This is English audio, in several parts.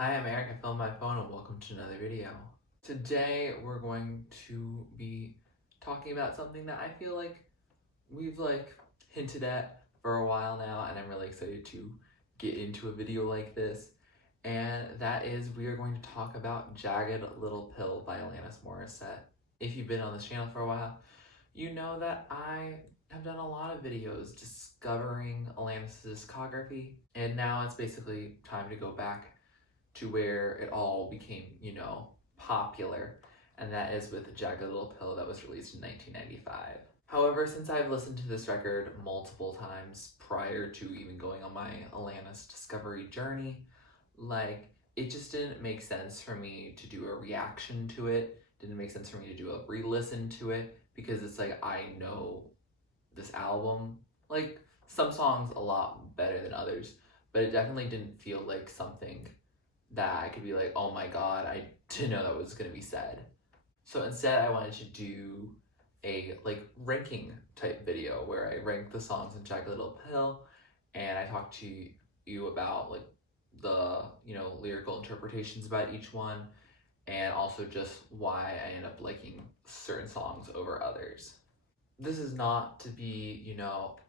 Hi, I'm Eric. I filmed my phone and welcome to another video. Today we're going to be talking about something that I feel like we've hinted at for a while now, and I'm really excited to get into a video like this. And that is, we are going to talk about Jagged Little Pill by Alanis Morissette. If you've been on this channel for a while, you know that I have done a lot of videos discovering Alanis' discography, and now it's basically time to go back to where it all became, popular, and that is with Jagged Little Pill that was released in 1995. However, since I've listened to this record multiple times prior to even going on my Alanis discovery journey, it just didn't make sense for me to do a reaction to it. Didn't make sense for me to do a re-listen to it, because it's like I know this album, some songs a lot better than others, but it definitely didn't feel like something that I could be like, oh my god, I didn't know that was gonna be said. So instead, I wanted to do a ranking type video where I rank the songs in Jagged Little Pill, and I talk to you about the lyrical interpretations about each one, and also just why I end up liking certain songs over others. This is not to be,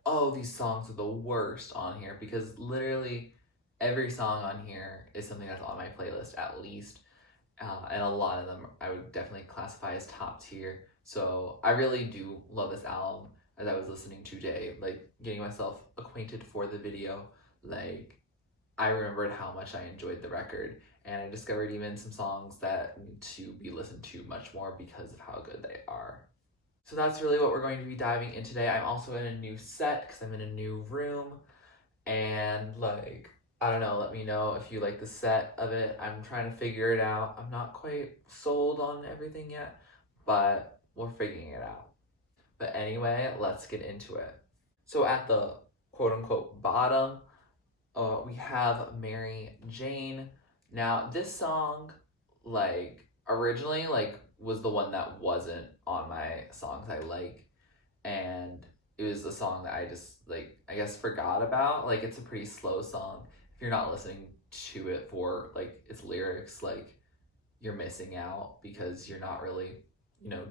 oh, these songs are the worst on here, because literally every song on here is something that's on my playlist at least, and a lot of them I would definitely classify as top tier. So I really do love this album. As I was listening today, getting myself acquainted for the video, I remembered how much I enjoyed the record, and I discovered even some songs that need to be listened to much more because of how good they are. So that's really what we're going to be diving in today. I'm also in a new set because I'm in a new room, and I don't know, let me know if you like the set of it. I'm trying to figure it out. I'm not quite sold on everything yet, but we're figuring it out. But anyway, let's get into it. So at the quote-unquote bottom, we have Mary Jane. Now, this song, originally, was the one that wasn't on my songs I like, and it was the song that I just, I guess forgot about. It's a pretty slow song. If you're not listening to it for, its lyrics, you're missing out, because you're not really,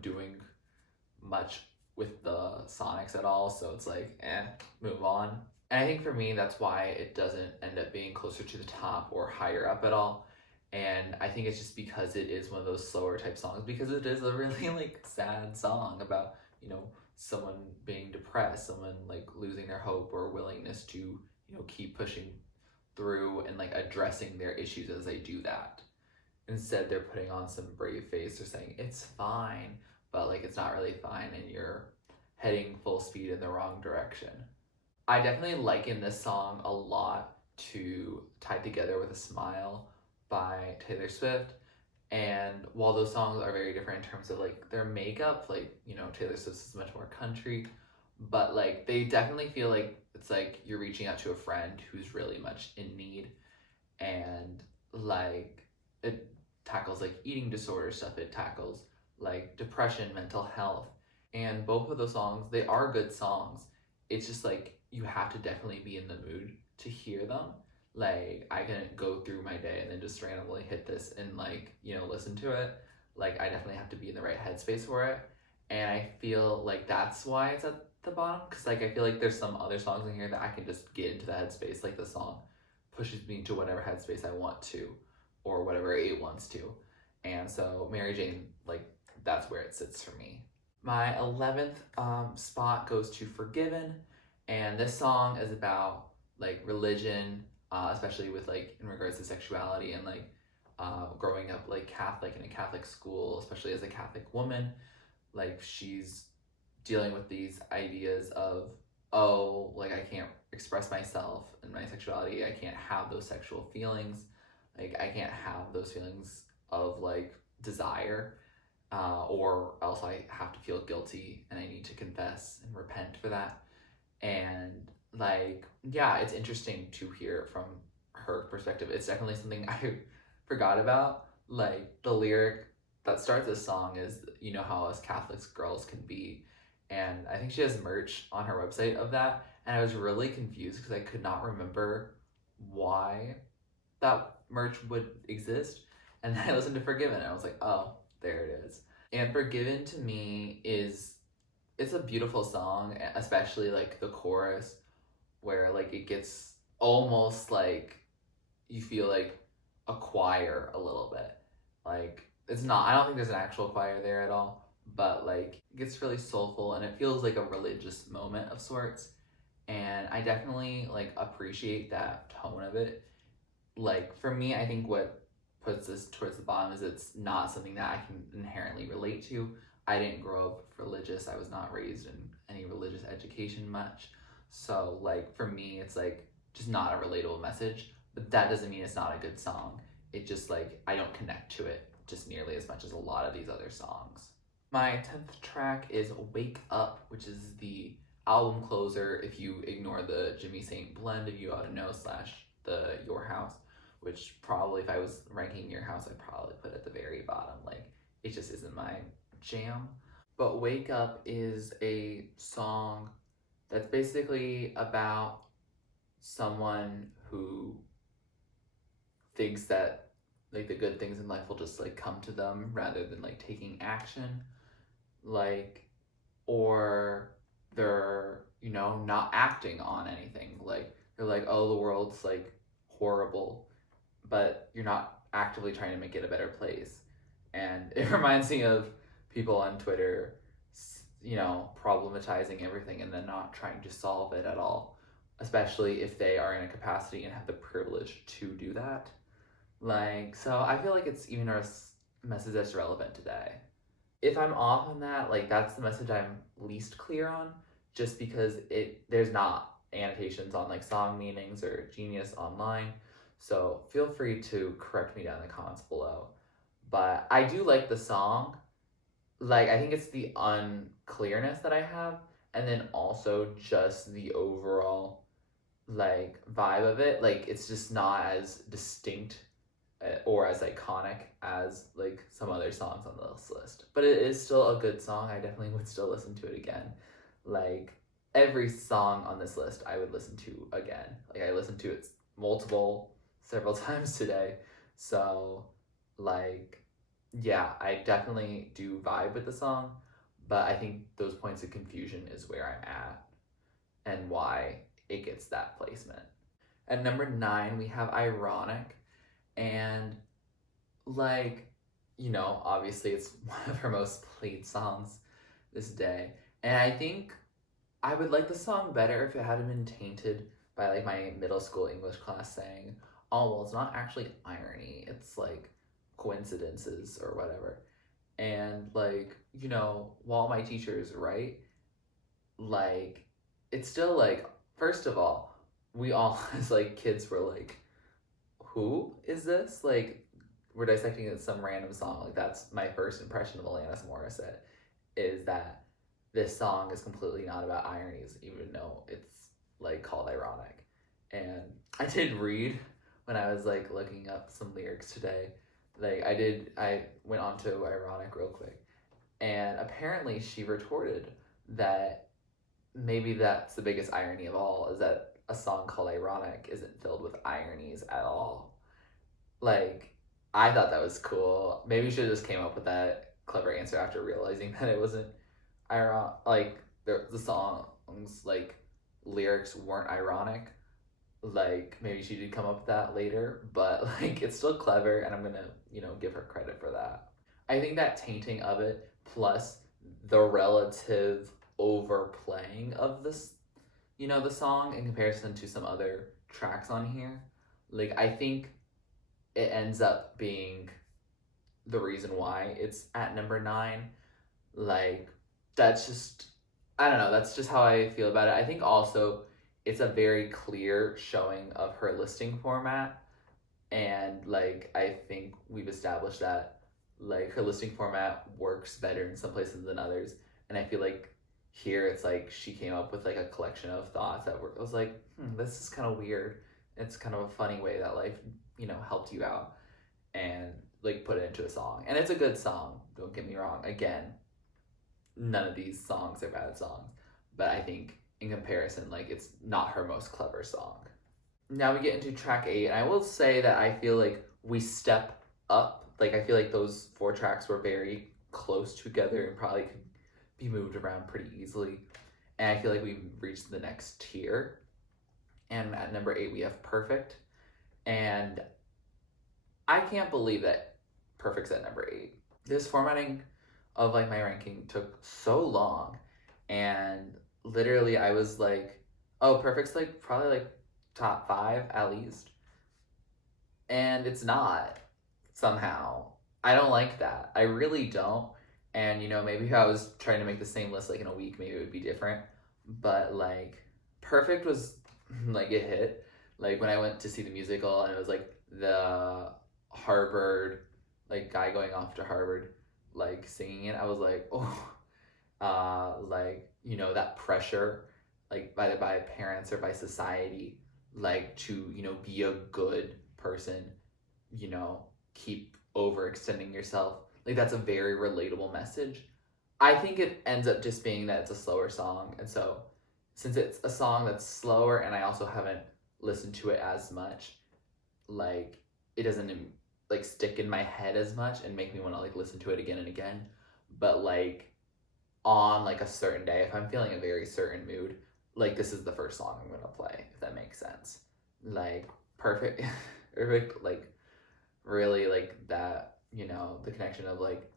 doing much with the sonics at all, so it's move on. And I think for me, that's why it doesn't end up being closer to the top or higher up at all. And I think it's just because it is one of those slower type songs, because it is a really sad song about, someone being depressed, someone losing their hope or willingness to, keep pushing through and addressing their issues as they do that. Instead, they're putting on some brave face. They're saying it's fine, but it's not really fine, and you're heading full speed in the wrong direction. I definitely liken this song a lot to Tied Together with a Smile by Taylor Swift. And while those songs are very different in terms of their makeup, Taylor Swift's is much more country, but they definitely feel like it's you're reaching out to a friend who's really much in need, and it tackles eating disorder stuff, it tackles depression, mental health, and both of those songs, they are good songs. It's just you have to definitely be in the mood to hear them. I couldn't go through my day and then just randomly hit this and listen to it. I definitely have to be in the right headspace for it. And I feel that's why it's at the bottom, because I feel there's some other songs in here that I can just get into the headspace. The song pushes me into whatever headspace I want to, or whatever it wants to. And so Mary Jane, that's where it sits for me. My 11th spot goes to Forgiven, and this song is about religion, especially with in regards to sexuality, and growing up Catholic in a Catholic school, especially as a Catholic woman. She's dealing with these ideas of, oh, I can't express myself and my sexuality, I can't have those sexual feelings, I can't have those feelings of desire, or else I have to feel guilty and I need to confess and repent for that. And yeah, it's interesting to hear from her perspective. It's definitely something I forgot about. The lyric that starts this song is, how us Catholics girls can be. And I think she has merch on her website of that. And I was really confused because I could not remember why that merch would exist. And then I listened to Forgiven and I was like, oh, there it is. And Forgiven to me it's a beautiful song, especially like the chorus where like it gets almost like you feel like a choir a little bit. Like it's not, I don't think there's an actual choir there at all, but like it gets really soulful and it feels like a religious moment of sorts. And I definitely like appreciate that tone of it. Like for me, I think what puts this towards the bottom is it's not something that I can inherently relate to. I didn't grow up religious. I was not raised in any religious education much. So like for me, it's like just not a relatable message, but that doesn't mean it's not a good song. It just like, I don't connect to it just nearly as much as a lot of these other songs. My 10th track is Wake Up, which is the album closer if you ignore the Jimmy Saint blend of You Oughta Know / the Your House, which probably if I was ranking Your House, I'd probably put at the very bottom. Like it just isn't my jam. But Wake Up is a song that's basically about someone who thinks that like the good things in life will just like come to them rather than like taking action, like, or they're, you know, not acting on anything. Like they're like, oh, the world's like horrible, but you're not actively trying to make it a better place. And it reminds me of people on Twitter, you know, problematizing everything and then not trying to solve it at all, especially if they are in a capacity and have the privilege to do that. Like, so I feel like it's even a message that's relevant today. If I'm off on that, like that's the message I'm least clear on, just because there's not annotations on like song meanings or Genius online. So feel free to correct me down in the comments below. But I do like the song. Like I think it's the unclearness that I have, and then also just the overall like vibe of it. Like it's just not as distinct or as iconic as like some other songs on this list, but it is still a good song. I definitely would still listen to it again. Like every song on this list I would listen to again. Like I listened to it several times today. So like, yeah, I definitely do vibe with the song, but I think those points of confusion is where I'm at and why it gets that placement. At number 9 we have Ironic. And like, you know, obviously it's one of her most played songs this day. And I think I would like the song better if it hadn't been tainted by like my middle school English class saying, oh, well, it's not actually irony, it's like coincidences or whatever. And like, you know, while my teacher is right, like, it's still like, first of all, we all as like kids were like, who is this? Like, we're dissecting some random song. Like, that's my first impression of Alanis Morissette, is that this song is completely not about ironies, even though it's like called Ironic. And I did read when I was like looking up some lyrics today. Like I went on to Ironic real quick, and apparently she retorted that maybe that's the biggest irony of all, is that a song called Ironic isn't filled with ironies at all. Like, I thought that was cool. Maybe she just came up with that clever answer after realizing that it wasn't ironic. Like, the song's, like, lyrics weren't ironic. Like, maybe she did come up with that later, but, like, it's still clever, and I'm gonna, you know, give her credit for that. I think that tainting of it, plus the relative overplaying of this, you know, the song in comparison to some other tracks on here, like, I think it ends up being the reason why it's at number 9. Like, that's just, I don't know, that's just how I feel about it. I think also it's a very clear showing of her listing format, and like, I think we've established that like her listing format works better in some places than others, and I feel like here it's like she came up with like a collection of thoughts that were, I was like, this is kind of weird. It's kind of a funny way that life, you know, helped you out, and like put it into a song. And it's a good song, don't get me wrong. Again, none of these songs are bad songs, but I think in comparison, like, it's not her most clever song. now we get into track 8, and I will say that I feel like we step up. Like, I feel like those 4 tracks were very close together and probably could be moved around pretty easily. And I feel like we've reached the next tier. And at number 8, we have Perfect. And I can't believe that Perfect's at number 8. This formatting of like my ranking took so long, and literally I was like, oh, Perfect's like probably like top 5 at least. And it's not, somehow. I don't like that. I really don't. And maybe if I was trying to make the same list like in a week, maybe it would be different. But like Perfect was like a hit. Like when I went to see the musical and it was like the Harvard like guy going off to Harvard like singing it, I was like, oh, like that pressure like by parents or by society, like to be a good person, keep overextending yourself. Like that's a very relatable message. I think it ends up just being that it's a slower song, and so since it's a song that's slower and I also haven't listened to it as much, like it doesn't like stick in my head as much and make me want to like listen to it again and again. But like on like a certain day, if I'm feeling a very certain mood, like this is the first song I'm gonna play, if that makes sense. Like Perfect, perfect, like really like that, the connection of like,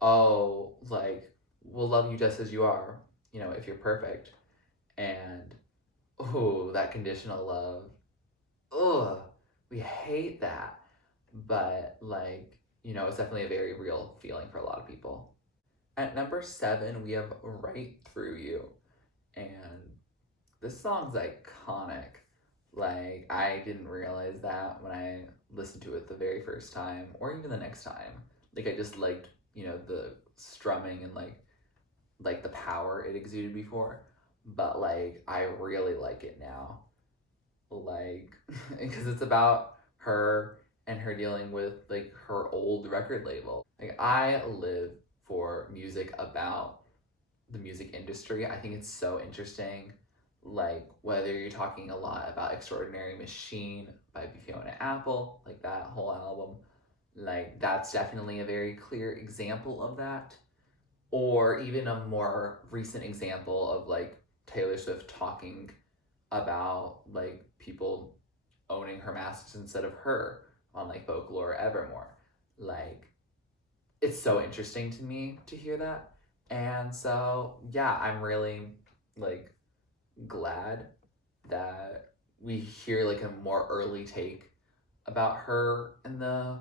oh, like we'll love you just as you are, if you're perfect. And oh, that conditional love. Ugh, we hate that. But like, it's definitely a very real feeling for a lot of people. At number 7, we have Right Through You. And this song's iconic. Like, I didn't realize that when I listened to it the very first time, or even the next time. Like, I just liked, the strumming and like the power it exuded before. But like, I really like it now. Like, because it's about her and her dealing with like her old record label. Like, I live for music about the music industry. I think it's so interesting. Like, whether you're talking a lot about Extraordinary Machine by Fiona Apple, like that whole album, like that's definitely a very clear example of that. Or even a more recent example of like Taylor Swift talking about like people owning her masters instead of her on like Folklore or Evermore. Like, it's so interesting to me to hear that. And so, yeah, I'm really like glad that we hear like a more early take about her in the,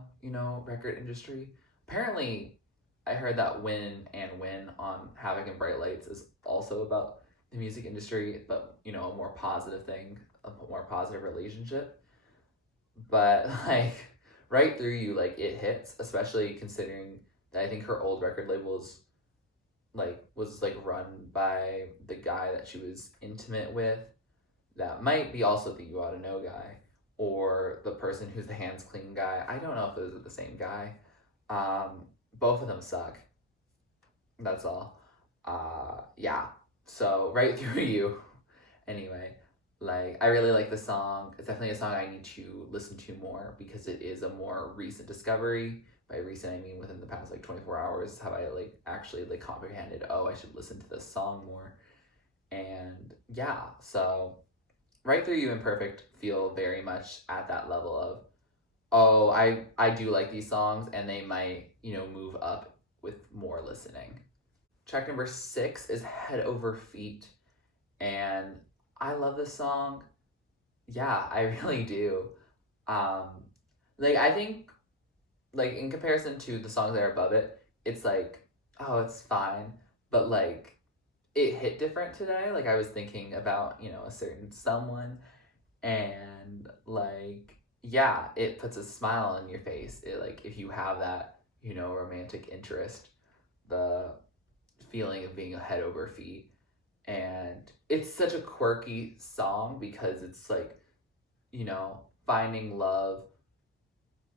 record industry. Apparently, I heard that Win on Havoc and Bright Lights is also about the music industry, but, a more positive thing, a more positive relationship. But like Right Through You, like it hits, especially considering that I think her old record label was like run by the guy that she was intimate with. That might be also the You Oughta Know guy, or the person who's the hands clean guy. I don't know if those are the same guy. Both of them suck. That's all. Yeah. So Right Through You. Anyway, like I really like the song. It's definitely a song I need to listen to more because it is a more recent discovery. By recent, I mean within the past like 24 hours have I like actually like comprehended, oh, I should listen to this song more. And yeah, so Right Through You and Perfect feel very much at that level of, oh, I do like these songs and they might, move up with more listening. Track number 6 is Head Over Feet. And I love this song. Yeah, I really do. Um, like I think like in comparison to the songs that are above it, it's like, oh, it's fine. But like it hit different today. Like I was thinking about, a certain someone, and like yeah, it puts a smile on your face. It like if you have that, romantic interest, the feeling of being head over feet. And it's such a quirky song because it's like, finding love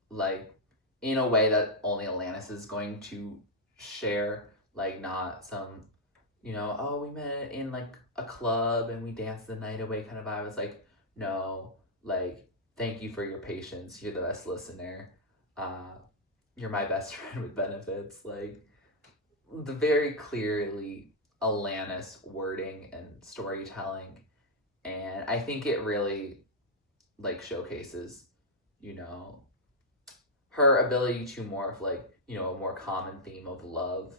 like in a way that only Alanis is going to share, like not some, oh, we met in like a club and we danced the night away kind of vibe. It's like, no, like, thank you for your patience, you're the best listener, you're my best friend with benefits. Like, the very clearly Alanis wording and storytelling, and I think it really like showcases, you know, her ability to morph like, you know, a more common theme of love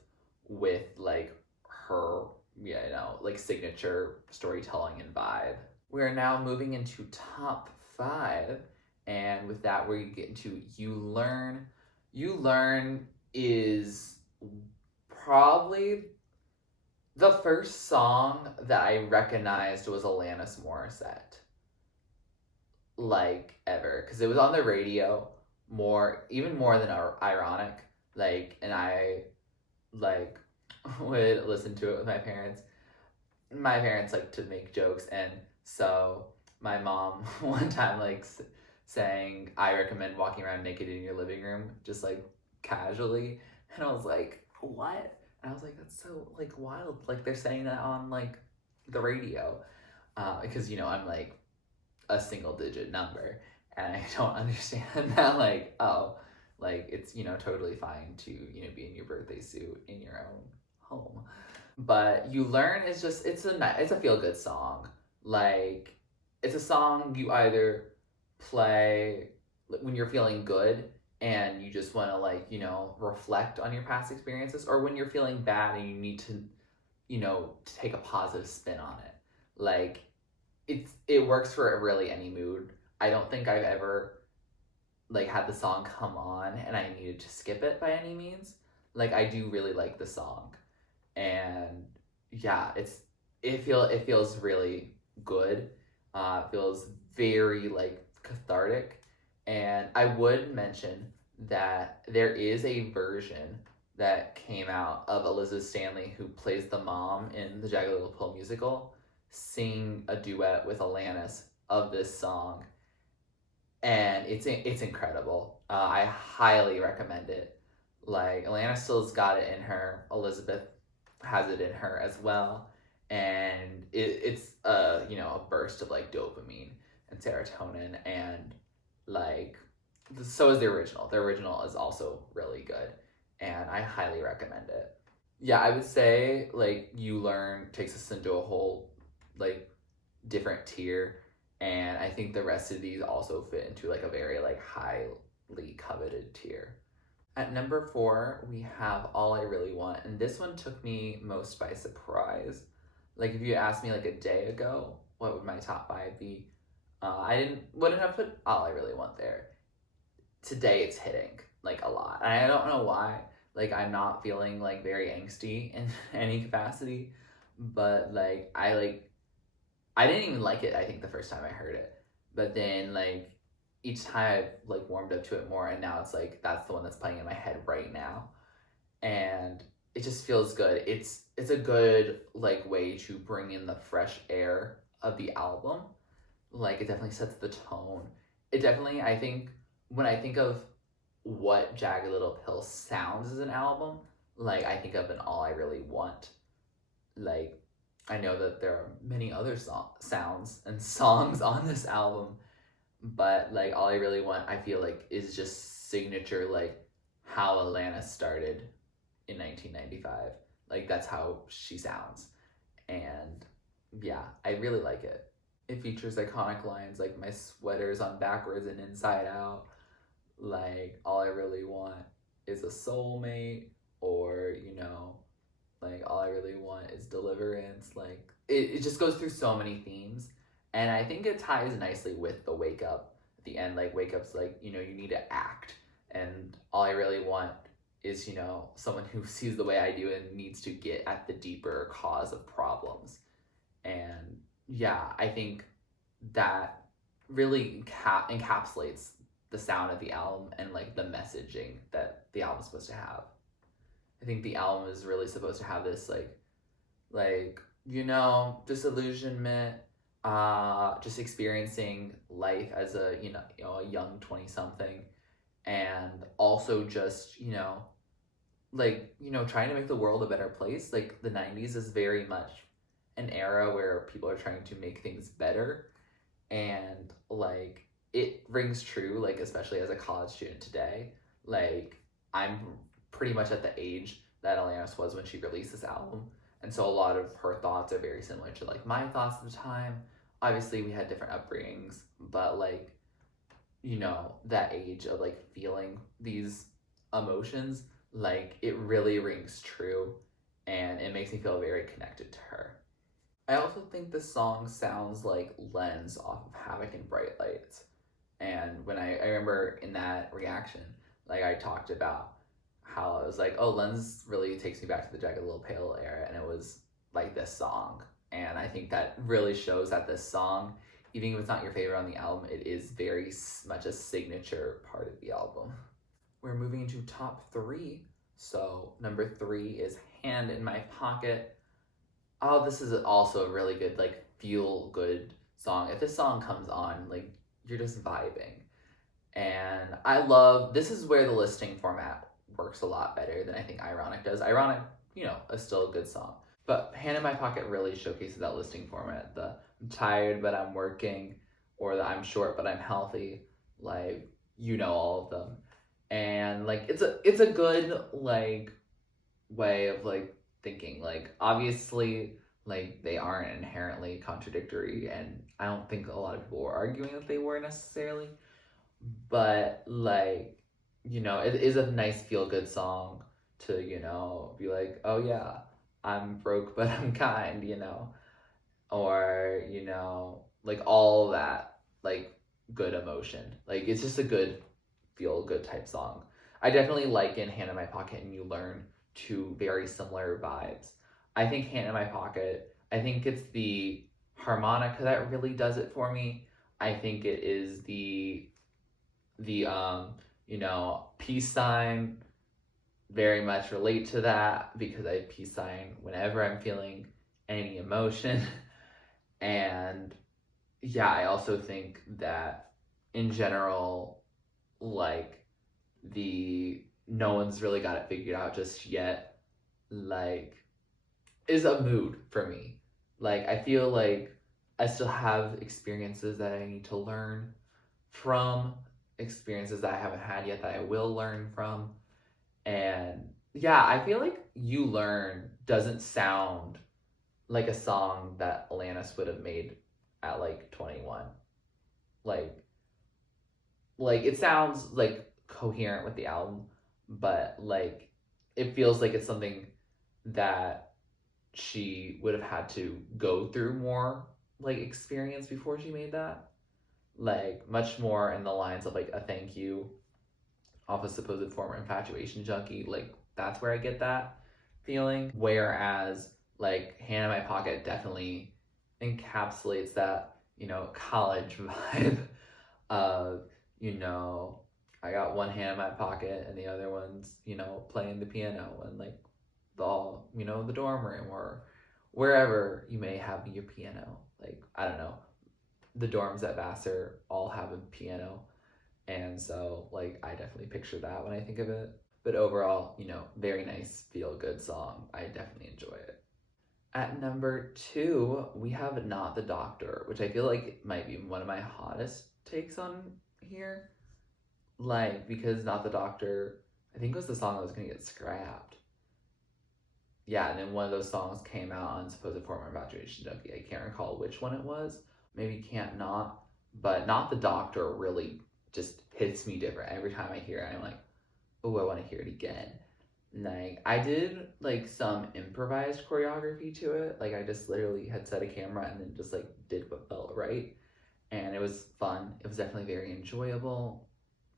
with like her, yeah, you know, like signature storytelling and vibe. We're now moving into top 5, and with that we get into You Learn. You Learn is probably the first song that I recognized was Alanis Morissette, like, ever, because it was on the radio more, even more than ironic, like, and I like would listen to it with my parents. My parents like to make jokes, and so my mom one time like saying, I recommend walking around naked in your living room, just like casually, and I was like, what? And I was like, that's so like wild, like they're saying that on like the radio, because, you know, I'm like a single digit number, and I don't understand that, like, oh, like, it's, you know, totally fine to, you know, be in your birthday suit in your own home. But You Learn is just, it's a feel good song. Like, it's a song you either play when you're feeling good and you just want to, like, you know, reflect on your past experiences, or when you're feeling bad and you need to, you know, to take a positive spin on it. Like, it works for really any mood. I don't think I've ever like had the song come on and I needed to skip it by any means. Like, I do really like the song, and yeah, it feels really good. It feels very like cathartic, and I would mention that there is a version that came out of Elizabeth Stanley, who plays the mom in the Jagged Little Pill musical, sing a duet with Alanis of this song, and it's incredible. I highly recommend it. Like, Alanis still's got it in her. Elizabeth has it in her as well, and it's you know, a burst of like dopamine and serotonin, and like, so is the original. The original is also really good, and I highly recommend it. Yeah, I would say like You Learn takes us into a whole like different tier, and I think the rest of these also fit into like a very like highly coveted tier. At number 4, we have All I Really Want, and this one took me most by surprise. Like, if you asked me like a day ago, what would my top 5 be? Wouldn't have put All I Really Want there. Today it's hitting like a lot, and I don't know why. Like, I'm not feeling like very angsty in any capacity, but like I didn't even like it, I think, the first time I heard it. But then, like, each time I've, like, warmed up to it more, and now it's, like, that's the one that's playing in my head right now. And it just feels good. It's a good, like, way to bring in the fresh air of the album. Like, it definitely sets the tone. It definitely, I think, when I think of what Jagged Little Pill sounds as an album, like, I think of an All I Really Want. Like, I know that there are many other sounds and songs on this album, but like All I Really Want, I feel like, is just signature, like how Alanis started in 1995. Like, that's how she sounds, and yeah, I really like it. It features iconic lines like "My sweater's on backwards and inside out," like "All I Really Want is a soulmate," or, you know, like "All I Really Want is deliverance." Like, it just goes through so many themes, and I think it ties nicely with the wake up at the end. Like, wake up's like, you know, you need to act, and All I Really Want is, you know, someone who sees the way I do and needs to get at the deeper cause of problems. And yeah, I think that really encapsulates the sound of the album and like the messaging that the album's supposed to have. I think the album is really supposed to have this like, you know, disillusionment, just experiencing life as a, you know, a young 20 something, and also just, you know, like, you know, trying to make the world a better place. Like, the 90s is very much an era where people are trying to make things better, and like it rings true, like especially as a college student today. Like I'm pretty much at the age that Alanis was when she released this album, and so a lot of her thoughts are very similar to like my thoughts at the time. Obviously we had different upbringings, but like, you know, that age of like feeling these emotions, like it really rings true, and it makes me feel very connected to her. I also think the song sounds like Lens off of Havoc and Bright Lights. And when I remember in that reaction, like I talked about how I was like, oh, Lens really takes me back to the Jagged Little Pill era, and it was like this song. And I think that really shows that this song, even if it's not your favorite on the album, it is very much a signature part of the album. We're moving into top three. So number 3 is Hand in My Pocket. Oh, this is also a really good, like, feel good song. If this song comes on, like, you're just vibing. And I love, this is where the listing format works a lot better than I think Ironic does. Ironic, you know, is still a good song. But Hand in My Pocket really showcases that listing format. The I'm tired, but I'm working, or the I'm short, but I'm healthy. Like, you know all of them. And, like, it's a good, like, way of, like, thinking. Like, obviously, like, they aren't inherently contradictory, and I don't think a lot of people were arguing that they were necessarily, but like, you know, it is a nice feel good song to, you know, be like, oh yeah, I'm broke but I'm kind, you know, or, you know, like all that, like, good emotion. Like, it's just a good feel good type song. I definitely liken Hand in My Pocket and You Learn to very similar vibes. I think Hand in My Pocket, I think it's the harmonica that really does it for me. I think it is the you know, peace sign, very much relate to that because I peace sign whenever I'm feeling any emotion. And yeah, I also think that in general, like, the no one's really got it figured out just yet, like, is a mood for me. Like, I feel like I still have experiences that I need to learn from, experiences that I haven't had yet that I will learn from. And yeah, I feel like You Learn doesn't sound like a song that Alanis would have made at like 21. Like it sounds like coherent with the album, but like it feels like it's something that she would have had to go through more like experience before she made that. Like much more in the lines of like a thank you off a supposed former infatuation junkie. Like that's where I get that feeling. Whereas like Hand in My Pocket definitely encapsulates that, you know, college vibe of, you know, I got one hand in my pocket and the other one's, you know, playing the piano and like the, you know, the dorm room or wherever you may have your piano. Like, I don't know, the dorms at Vassar all have a piano. And so, like, I definitely picture that when I think of it. But overall, you know, very nice, feel good song. I definitely enjoy it. At number 2, we have Not the Doctor, which I feel like might be one of my hottest takes on here. Like, because Not the Doctor, I think was the song that was going to get scrapped. Yeah, and then one of those songs came out on Supposed Former Infatuation Junkie. I can't recall which one it was. Maybe Can't Not. But Not the Doctor really just hits me different. Every time I hear it, I'm like, oh, I want to hear it again. Like, I did, like, some improvised choreography to it. Like, I just literally had set a camera and then just, like, did what felt right. And it was fun. It was definitely very enjoyable,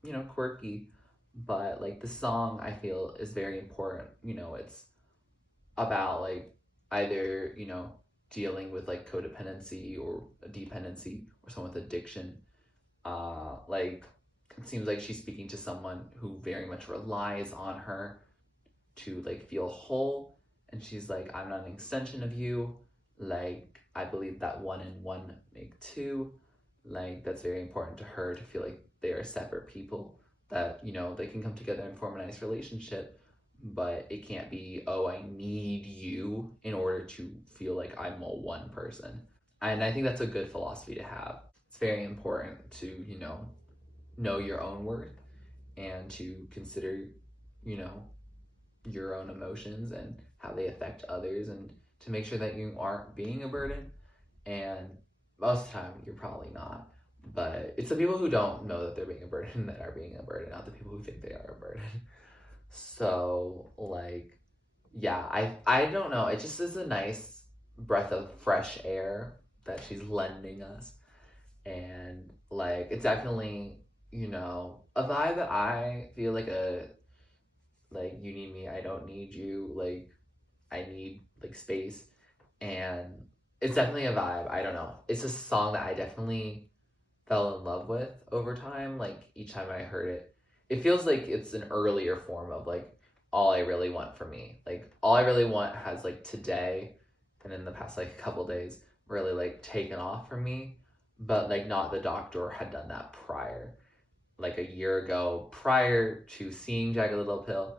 you know, quirky. But, like, the song, I feel, is very important. You know, it's about, like, either, you know, dealing with, like, codependency or dependency or someone with addiction. Like, it seems like she's speaking to someone who very much relies on her to like feel whole, and she's like, I'm not an extension of you. Like, I believe that 1 and 1 make 2. Like, that's very important to her to feel like they are separate people, that, you know, they can come together and form a nice relationship, but it can't be, oh, I need you in order to feel like I'm a one person. And I think that's a good philosophy to have. It's very important to, know your own worth and to consider, your own emotions and how they affect others, and to make sure that you aren't being a burden. And most of the time, you're probably not. But it's the people who don't know that they're being a burden that are being a burden, not the people who think they are a burden. So, like, yeah, I don't know. It just is a nice breath of fresh air that she's lending us. And, like, it's definitely, a vibe that I feel like you need me, I don't need you, like, I need, like, space. And it's definitely a vibe. I don't know. It's a song that I definitely fell in love with over time. Like, each time I heard it, it feels like it's an earlier form of, like, All I Really Want for Me. Like, All I Really Want has, like, today and in the past, like, couple days really, like, taken off for me. But, like, Not the Doctor had done that prior. Like, a year ago, prior to seeing Jagged Little Pill.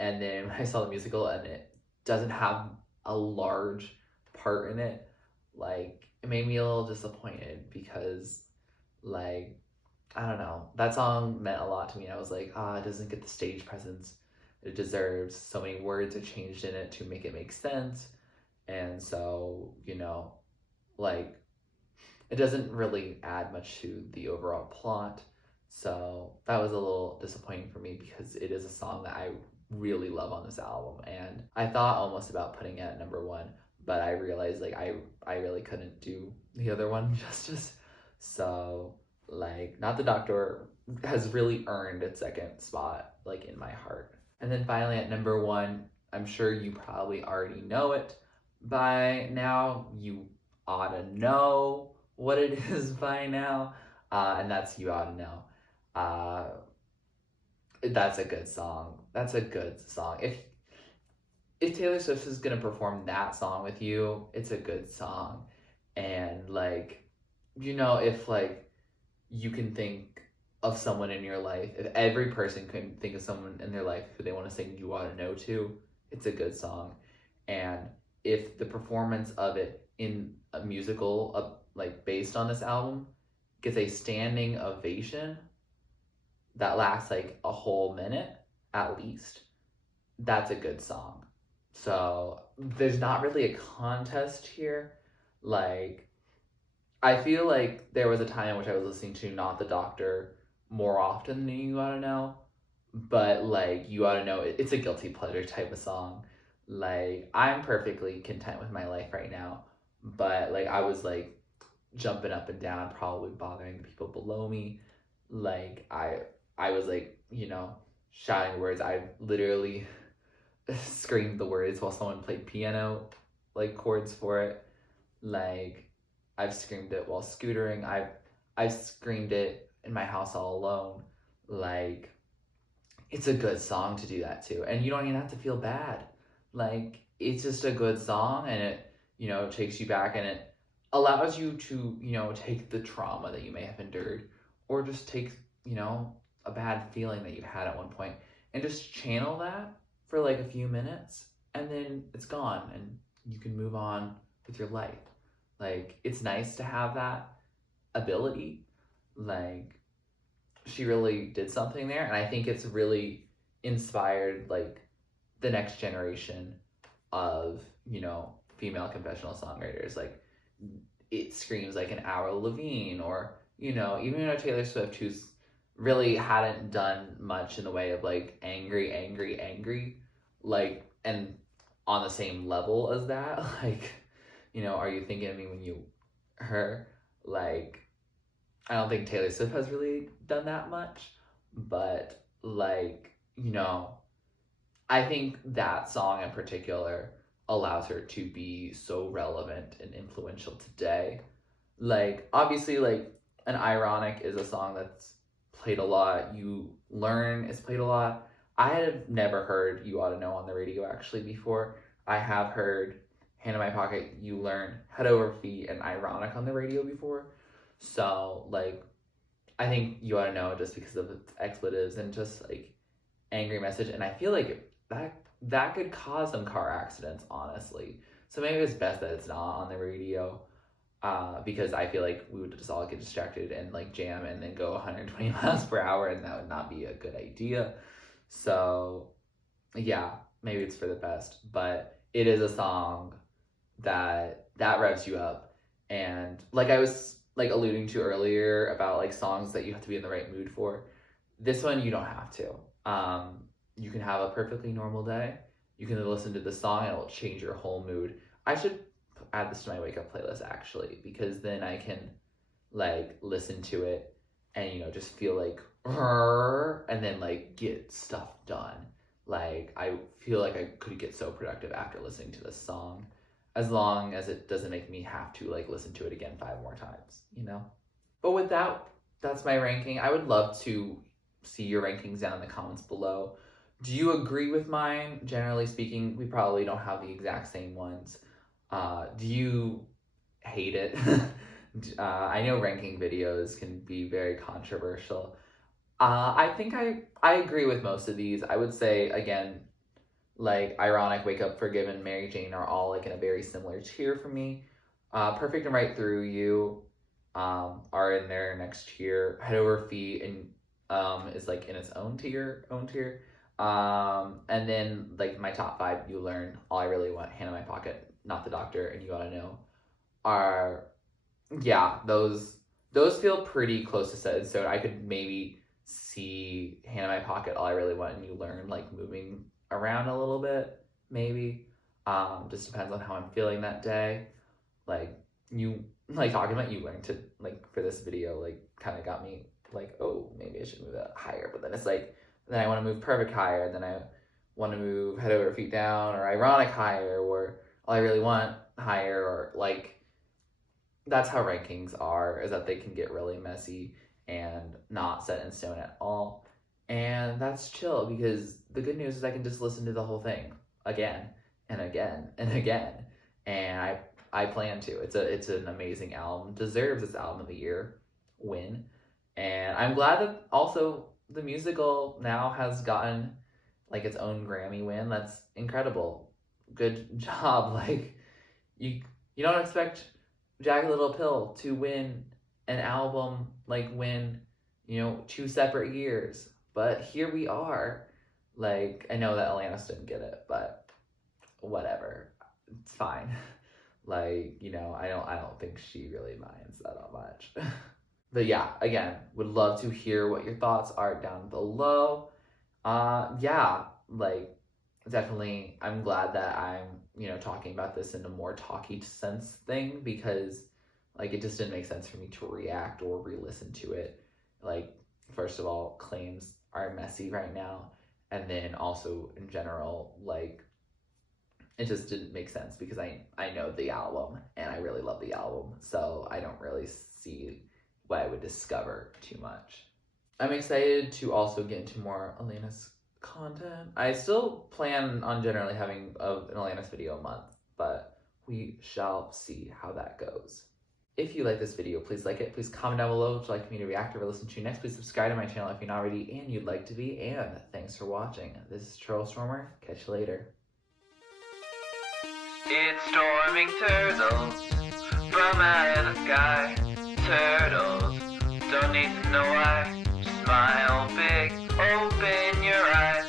And then I saw the musical, and it doesn't have a large part in it. Like, it made me a little disappointed because, like, I don't know, that song meant a lot to me. I was like, it doesn't get the stage presence it deserves. So many words are changed in it to make it make sense. And so, like, it doesn't really add much to the overall plot. So that was a little disappointing for me because it is a song that I really love on this album. And I thought almost about putting it at number 1, but I realized, like, I really couldn't do the other one justice. So, like, Not the Doctor has really earned its second spot, like, in my heart. And then finally at number 1, I'm sure you probably already know it by now. You oughta know what it is by now. And that's You Oughta Know. That's a good song. That's a good song. If Taylor Swift is gonna perform that song with you, it's a good song. And, like, if, like, you can think of someone in your life, if every person can think of someone in their life who they want to sing You Oughta Know to, it's a good song. And if the performance of it in a musical, like, based on this album, gets a standing ovation that lasts, like, a whole minute at least, that's a good song. So there's not really a contest here. Like, I feel like there was a time in which I was listening to Not the Doctor more often than You Oughta Know, but, like, You Oughta Know, it's a guilty pleasure type of song. Like, I'm perfectly content with my life right now, but, like, I was, like, jumping up and down, probably bothering the people below me. Like, I was, like, shouting words. I literally screamed the words while someone played piano, like, chords for it. Like, I've screamed it while scootering. I've screamed it in my house all alone. Like, it's a good song to do that to. And you don't even have to feel bad. Like, it's just a good song, and it, takes you back, and it allows you to, take the trauma that you may have endured, or just take, a bad feeling that you had at one point, and just channel that for, like, a few minutes, and then it's gone, and you can move on with your life. Like, it's nice to have that ability. Like, she really did something there, and I think it's really inspired, like, the next generation of, female confessional songwriters. Like, it screams like an Avril Lavigne, or, even Taylor Swift, who's really hadn't done much in the way of, like, angry, like, and on the same level as that, like, Are You Thinking of Me When You, her, like, I don't think Taylor Swift has really done that much, but, like, I think that song in particular allows her to be so relevant and influential today. Like, obviously, like, An Ironic is a song that's played a lot. You Learn is played a lot. I had never heard You Oughta Know on the radio actually before. I have heard Hand in My Pocket, You Learn, Head Over Feet, and Ironic on the radio before. So, like, I think You Oughta Know just because of its expletives and just, like, angry message. And I feel like that could cause some car accidents, honestly. So maybe it's best that it's not on the radio. because I feel like we would just all get distracted and like jam and then go 120 miles per hour, and that would not be a good idea. So yeah, maybe it's for the best, but it is a song that revs you up. And like I was like alluding to earlier about like songs that you have to be in the right mood for, this one you don't have to. You can have a perfectly normal day. You can listen to the song and it will change your whole mood. I should add this to my wake up playlist actually, because then I can like listen to it and, you know, just feel like and then like get stuff done. Like I feel like I could get so productive after listening to this song, as long as it doesn't make me have to like listen to it again 5 more times, you know? But with that, that's my ranking. I would love to see your rankings down in the comments below. Do you agree with mine? Generally speaking, we probably don't have the exact same ones. Do you hate it? I know ranking videos can be very controversial. I think I agree with most of these. I would say, again, like Ironic, Wake Up, Forgiven, Mary Jane are all like in a very similar tier for me. Perfect and Right Through You are in their next tier. Head Over Feet and is like in its own tier. And then like my top 5, You Learn, All I Really Want, Hand in My Pocket, Not the Doctor, and You Oughta Know are, yeah, those feel pretty close to set in stone. I could maybe see Hand in My Pocket, All I Really Want, and You Learn like moving around a little bit, maybe. Just depends on how I'm feeling that day. Like talking about You Learn to like for this video like kind of got me like, oh, maybe I should move that higher. But then it's like, then I want to move Perfect higher, and then I want to move Head Over Feet down, or Ironic higher, or All I Really Want higher, or like, that's how rankings are, is that they can get really messy and not set in stone at all. And that's chill, because the good news is I can just listen to the whole thing again and again and again. And I plan to. It's an amazing album. Deserves its album of the year win. And I'm glad that also the musical now has gotten like its own Grammy win. That's incredible. Good job. Like you don't expect Jagged Little Pill to win an album, like win, you know, 2 separate years. But here we are. Like, I know that Alanis didn't get it, but whatever. It's fine. Like, you know, I don't think she really minds that much. But yeah, again, would love to hear what your thoughts are down below. Yeah, like, definitely, I'm glad that I'm, you know, talking about this in a more talky sense thing, because, like, it just didn't make sense for me to react or re-listen to it. Like, first of all, claims are messy right now, and then also, in general, like, it just didn't make sense, because I know the album, and I really love the album, so I don't really see what I would discover too much. I'm excited to also get into more Alanis content. I still plan on generally having an Alanis video a month, but we shall see how that goes. If you like this video, please like it. Please comment down below what you'd like me to react or listen to next. Please subscribe to my channel if you're not already and you'd like to be. And thanks for watching. This is TurtleStormer. Catch you later. It's storming turtles from out of the sky. Turtles don't need to know why. Smile big, open your eyes.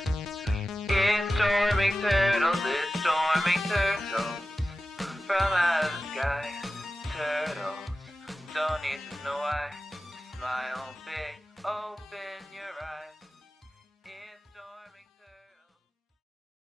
It's storming turtles, it's storming turtles from out of the sky. Turtles don't need to know why. Smile big, open